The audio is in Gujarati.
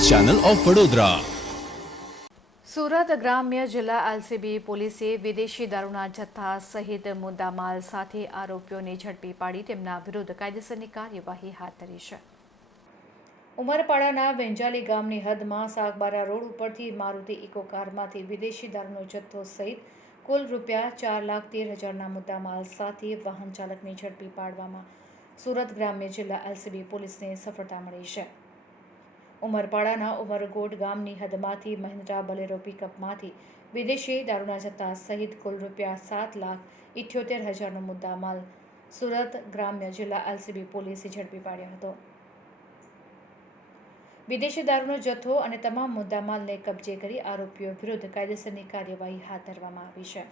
ચેનલ ઓફ વડોદરા સુરત ગ્રામ્ય જિલ્લા એલસીબી પોલીસે વિદેશી દારૂના જથ્થા સહિત મુદ્દામાલ સાથે આરોપીઓને ઝડપી પાડી તેમના વિરુદ્ધ કાયદેસરની કાર્યવાહી હાથ ધરી છે. ઉમરપાડાના વેંજાલી ગામની હદમાં સાગબારા રોડ ઉપરથી મારુતિ ઇકો કારમાંથી વિદેશી દારૂનો જથ્થો સહિત કુલ રૂપિયા ચાર લાખ તેર હજારના મુદ્દામાલ સાથે વાહન ચાલકને ઝડપી પાડવામાં સુરત ગ્રામ્ય જિલ્લા એલસીબી પોલીસને સફળતા મળી છે. ઉમરપાડાના ઉમરગોડ ગામની હદમાંથી મહિન્દ્રા બલેરો પિકઅપમાંથી વિદેશી દારૂના જથ્થા સહિત કુલ રૂપિયા સાત લાખ ઇઠ્યોતેર હજારનો મુદ્દામાલ સુરત ગ્રામ્ય જિલ્લા એલસીબી પોલીસે ઝડપી પાડ્યો હતો. વિદેશી દારૂનો જથ્થો અને તમામ મુદ્દામાલને કબજે કરી આરોપીઓ વિરુદ્ધ કાયદેસરની કાર્યવાહી હાથ ધરવામાં આવી છે.